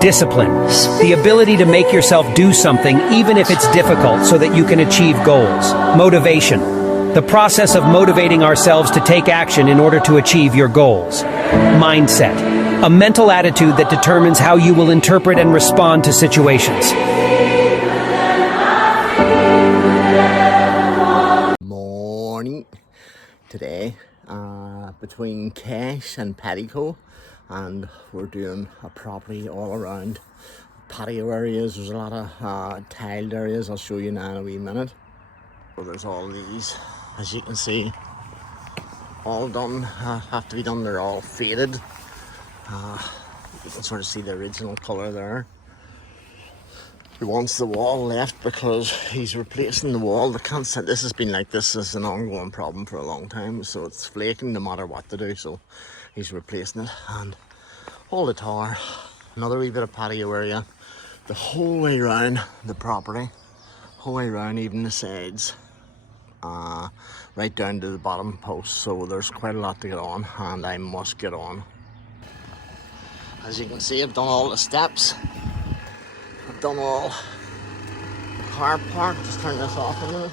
Discipline, the ability to make yourself do something even if it's difficult so that you can achieve goals. Motivation, the process of motivating ourselves to take action in order to achieve your goals. Mindset, a mental attitude that determines how you will interpret and respond to situations. Morning. Today, between Cash and Petticoat, and we're doing a property all around patio areas. There's a lot of tiled areas. I'll show you now in a wee minute. So there's all these, as you can see, all done, have to be done. They're all faded. You can sort of see the original colour there. He wants the wall left because he's replacing the wall. They can't sit. This has been like this is an ongoing problem for a long time, so it's flaking no matter what to do. So he's replacing it, and all the tower, another wee bit of patio area, the whole way around the property, whole way around, even the sides, right down to the bottom post. So there's quite a lot to get on, and I must get on. As you can see, I've done all the steps. I've done all car park. Just turn this off a minute.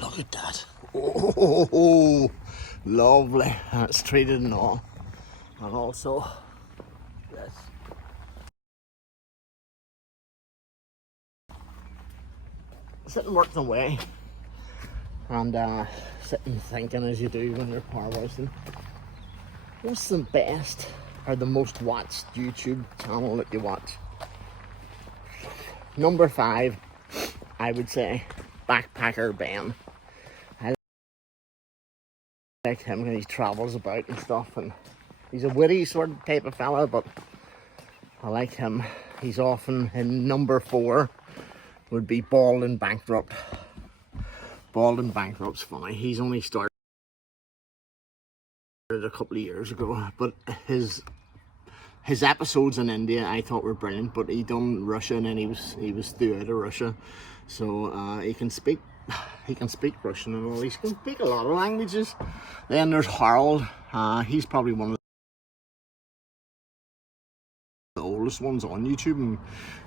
Look at that. Oh, lovely. It's treated and all. And also this. Sitting working away and sitting thinking, as you do when you're car washing, what's the best or the most watched YouTube channel that you watch? Number 5, I would say Backpacker Ben. I like him when he travels about and stuff, and he's a witty sort of type of fella, but I like him. He's often in number 4 would be Bald and Bankrupt. Bald and Bankrupt's funny. He's only started a couple of years ago, but his episodes in India I thought were brilliant, but he done Russia and then he was throughout of Russia, so he can speak Russian and all. He can speak a lot of languages. Then there's Harold. He's probably one of the oldest ones on YouTube, and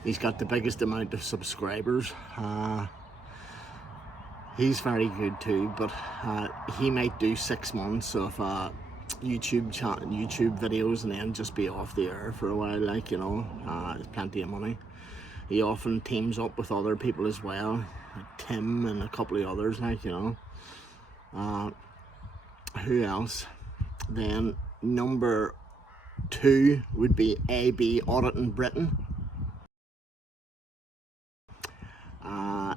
he's got the biggest amount of subscribers. He's very good too, but he might do 6 months of YouTube videos and then just be off the air for a while, like, you know. There's plenty of money. He often teams up with other people as well, like Tim and a couple of others, like, you know. Who else? Then number 2 would be AB Auditing Britain.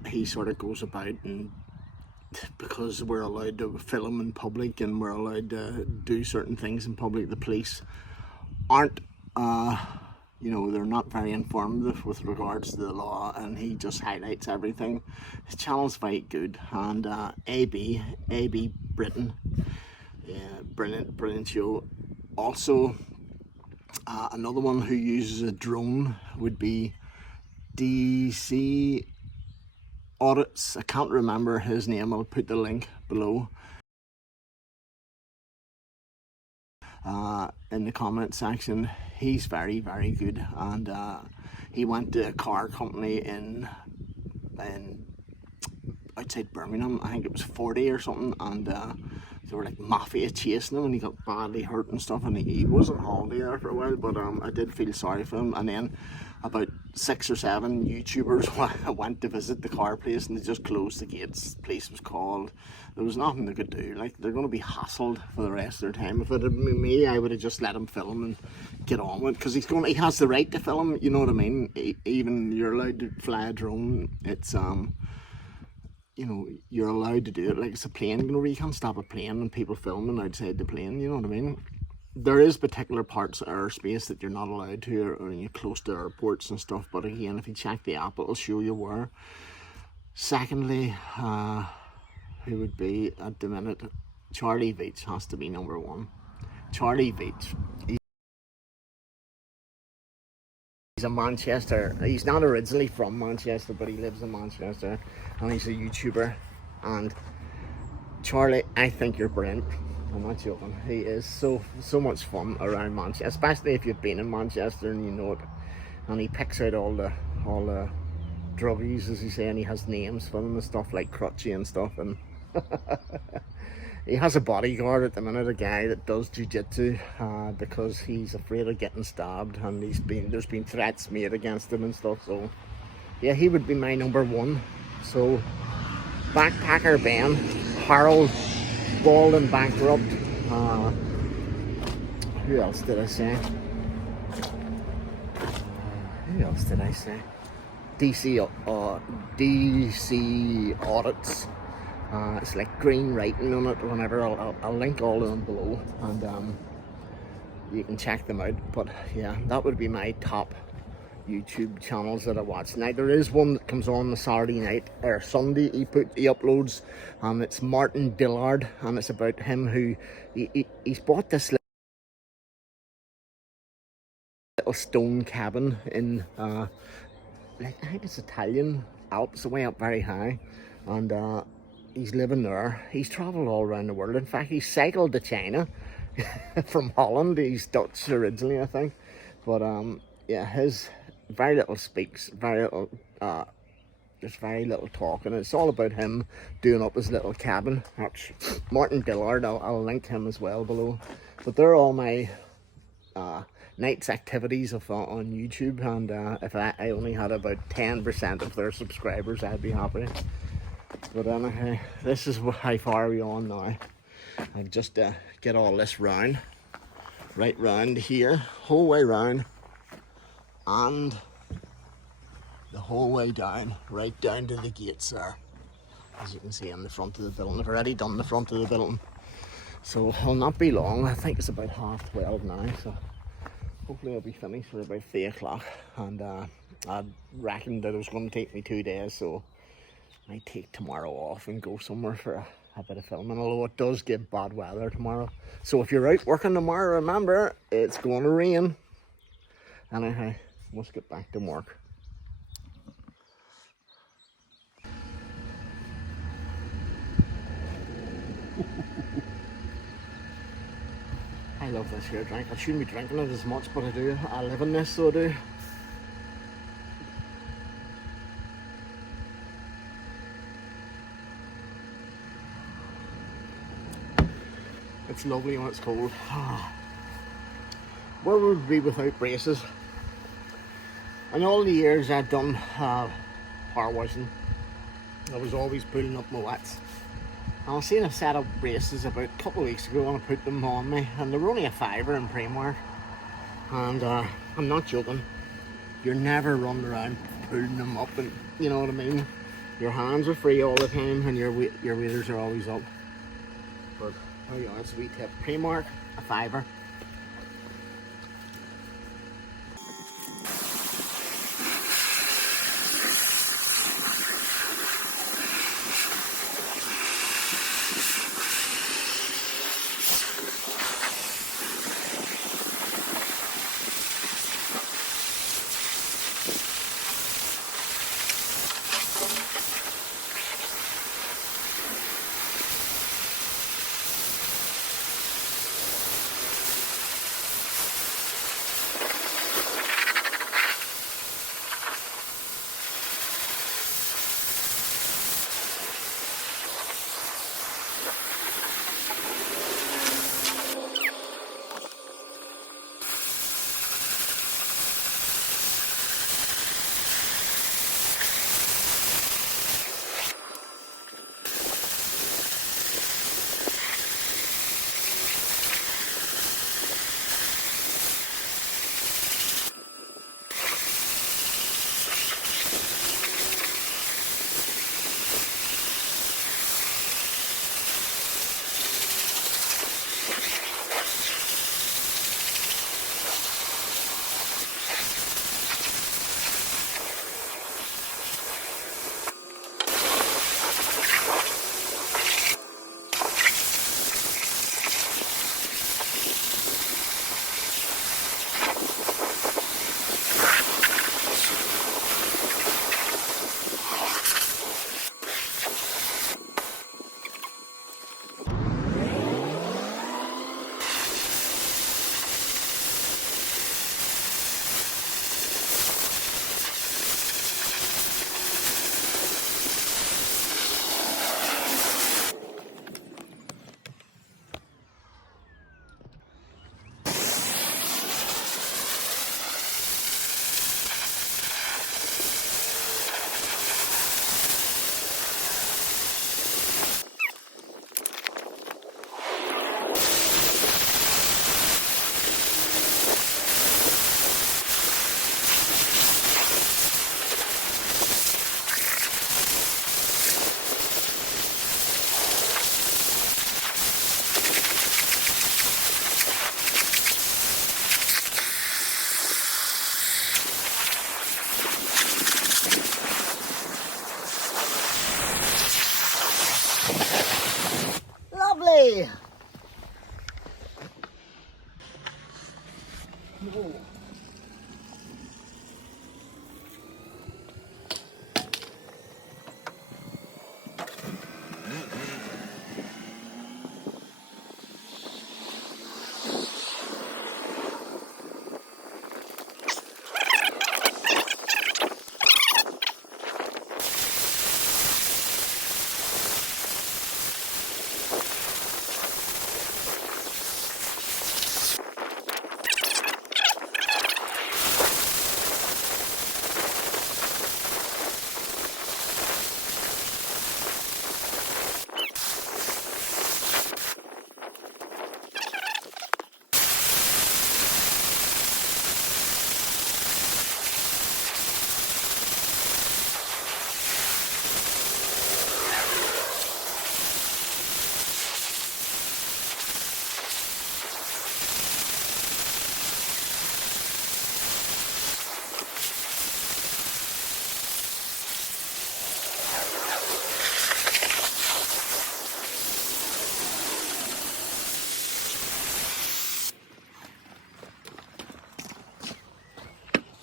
He sort of goes about, and because we're allowed to film in public and we're allowed to do certain things in public, the police aren't, you know, they're not very informed with regards to the law, and he just highlights everything. His channel's very good, and AB Britain, yeah, brilliant show. Also, another one who uses a drone would be DC Audits. I can't remember his name. I'll put the link below in the comment section. He's very good, and he went to a car company in outside Birmingham. I think it was 40 or something, and they were like mafia chasing him, and he got badly hurt and stuff, and he was on holiday there for a while, but I did feel sorry for him. And then about 6 or 7 YouTubers went to visit the car place, and they just closed the gates. The police was called. There was nothing they could do. Like, they're going to be hassled for the rest of their time. If it had been me, I would have just let him film and get on with it, because he has the right to film, you know what I mean? Even you're allowed to fly a drone. It's you know, you're allowed to do it like it's a plane. You know, you can't stop a plane and people filming outside the plane, you know what I mean? There is particular parts of airspace that you're not allowed to, or when you're close to airports and stuff, but again, if you check the app, it'll show you where. Secondly, who would be at the minute? Charlie Veach has to be number 1. Charlie Veach. He's a Manchester. He's not originally from Manchester, but he lives in Manchester, and he's a YouTuber. And Charlie, I think you're brilliant. I'm not joking. He is so much fun around Manchester, especially if you've been in Manchester and you know it. And he picks out all the druggies, as you say, and he has names for them and stuff like Crutchy and stuff. And he has a bodyguard at the minute, a guy that does jiu-jitsu because he's afraid of getting stabbed, and there's been threats made against him and stuff. So yeah, he would be my number one. So Backpacker Ben, Harold, bald and bankrupt. Who else did I say? DC audits. It's like green writing on it. Whenever I'll link all of them below, and you can check them out. But yeah, that would be my top YouTube channels that I watch. Now there is one that comes on the Saturday night or Sunday. He uploads. It's Martin Dillard, and it's about him who he's bought this little stone cabin in like, I think it's Italian Alps, way up very high, and he's living there. He's travelled all around the world. In fact, he cycled to China from Holland. He's Dutch originally, I think, but yeah, his very little speaks, very little there's very little talking. It's all about him doing up his little cabin. That's Martin Dillard. I'll link him as well below. But they're all my night's activities on YouTube, and if I only had about 10% of their subscribers, I'd be happy. But anyway, this is how far we're on now. I'll just get all this round, right round here, whole way round, and the whole way down, right down to the gates there, as you can see in the front of the building. I've already done the front of the building, so I'll not be long. I think it's about 12:30 now, so hopefully I'll be finished for about 3 o'clock. And I reckoned that it was going to take me 2 days, so I might take tomorrow off and go somewhere for a bit of filming, although it does give bad weather tomorrow. So if you're out working tomorrow, remember, it's going to rain. Anyhow, let's get back to work. I love this here drink. I shouldn't be drinking it as much, but I do. I live in this, so I do. It's lovely when it's cold. Where would we be without braces? In all the years I've done power washing, I was always pulling up my wets. I was seeing a set of braces about a couple of weeks ago, and I put them on me, and they were only a £5 in Primark. And I'm not joking, you're never running around pulling them up, and you know what I mean. Your hands are free all the time, and your waders are always up. But there you are, it's a wee tip. Primark, a £5.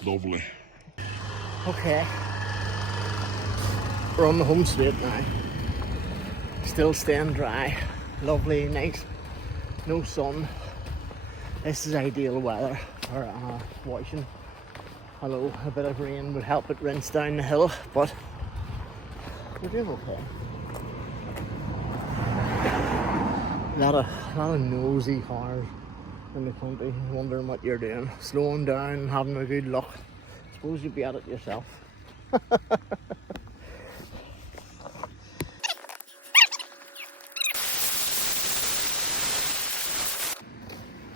Lovely. Okay, we're on the home straight now. Still staying dry. Lovely, nice, no sun. This is ideal weather for washing. Although a bit of rain would help it rinse down the hill, but we're doing okay. A lot of nosy cars in the country wondering what you're doing, slowing down, having a good look. Suppose you'd be at it yourself. You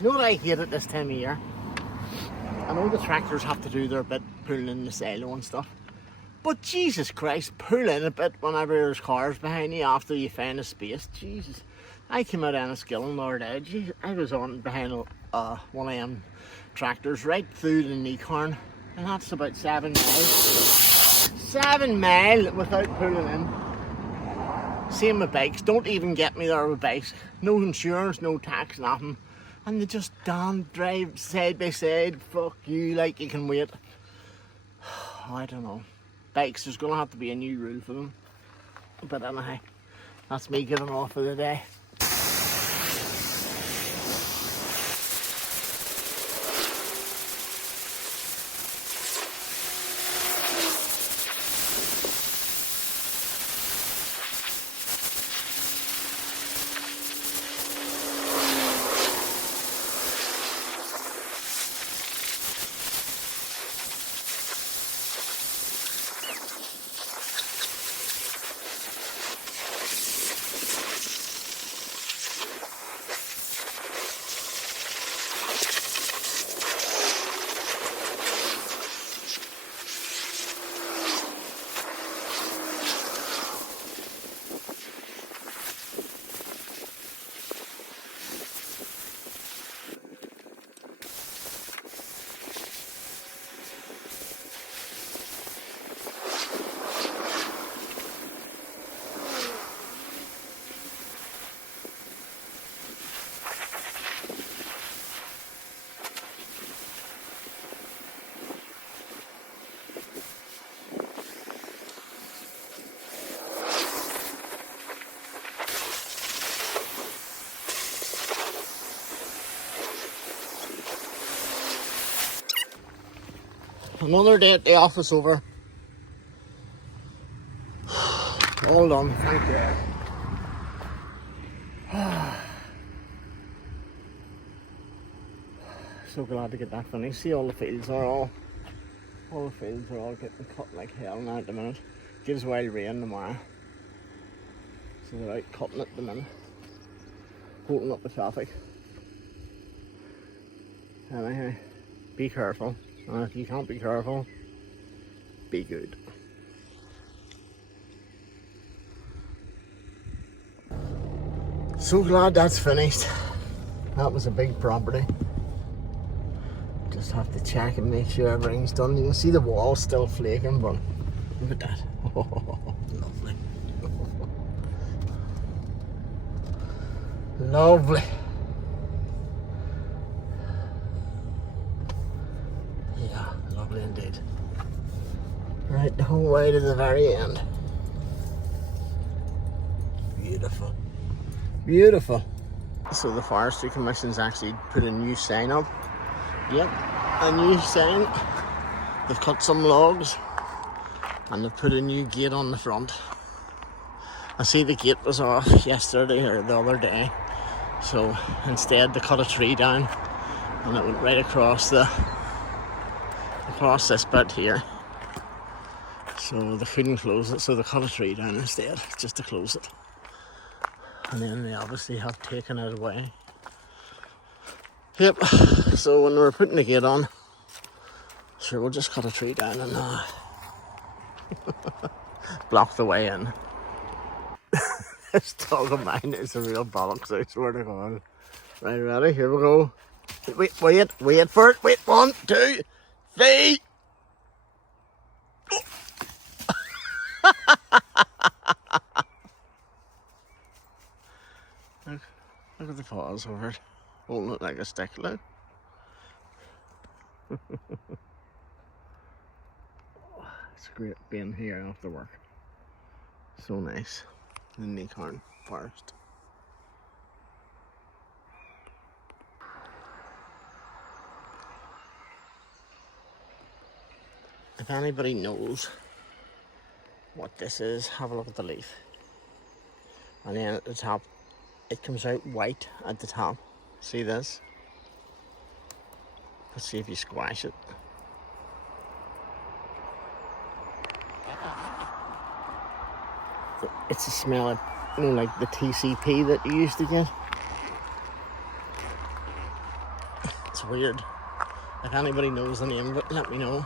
know what I hate at this time of year? I know the tractors have to do their bit pulling in the silo and stuff, but Jesus Christ, pull in a bit whenever there's cars behind you after you find a space. Jesus. I came out on a skill the other day. Jeez, I was on behind one of them tractors right through the Nicorn, and that's about 7 miles. 7 miles without pulling in. Same with bikes. Don't even get me there with bikes. No insurance, no tax, nothing. And they just damn drive side by side. Fuck you, like you can wait. I don't know. Bikes, there's gonna have to be a new rule for them. But anyhow, that's me getting off for the day. Another day at the office over. All done, thank you. So glad to get that finished. See, all the fields are all getting cut like hell now at the minute. Gives wild rain tomorrow, so they're out cutting at the minute, holding up the traffic. Anyhow, be careful. And if you can't be careful, be good. So glad that's finished. That was a big property. Just have to check and make sure everything's done. You can see the wall still flaking, but look at that. Oh, lovely. Lovely. Yeah, lovely indeed. Right the whole way to the very end. Beautiful. Beautiful. So the Forestry Commission's actually put a new sign up. Yep, a new sign. They've cut some logs and they've put a new gate on the front. I see the gate was off yesterday or the other day, so instead they cut a tree down and it went right across this bit here. So they couldn't close it, so they cut a tree down instead, just to close it. And then they obviously have taken it away. Yep, so when we were putting the gate on, sure, we'll just cut a tree down and block the way in. This dog of mine is a real bollocks, I swear to God. Right, ready? Here we go. Wait for it. Wait, 1, 2, 3. Look at the paws over it. Holding it like a stick, look. It's great being here after work. So nice. In the Acorn Forest. If anybody knows what this is, have a look at the leaf. And then at the top, it comes out white at the top. See this? Let's see if you squash it. It's a smell of, you know, like the TCP that you used to get. It's weird. If anybody knows the name of it, let me know.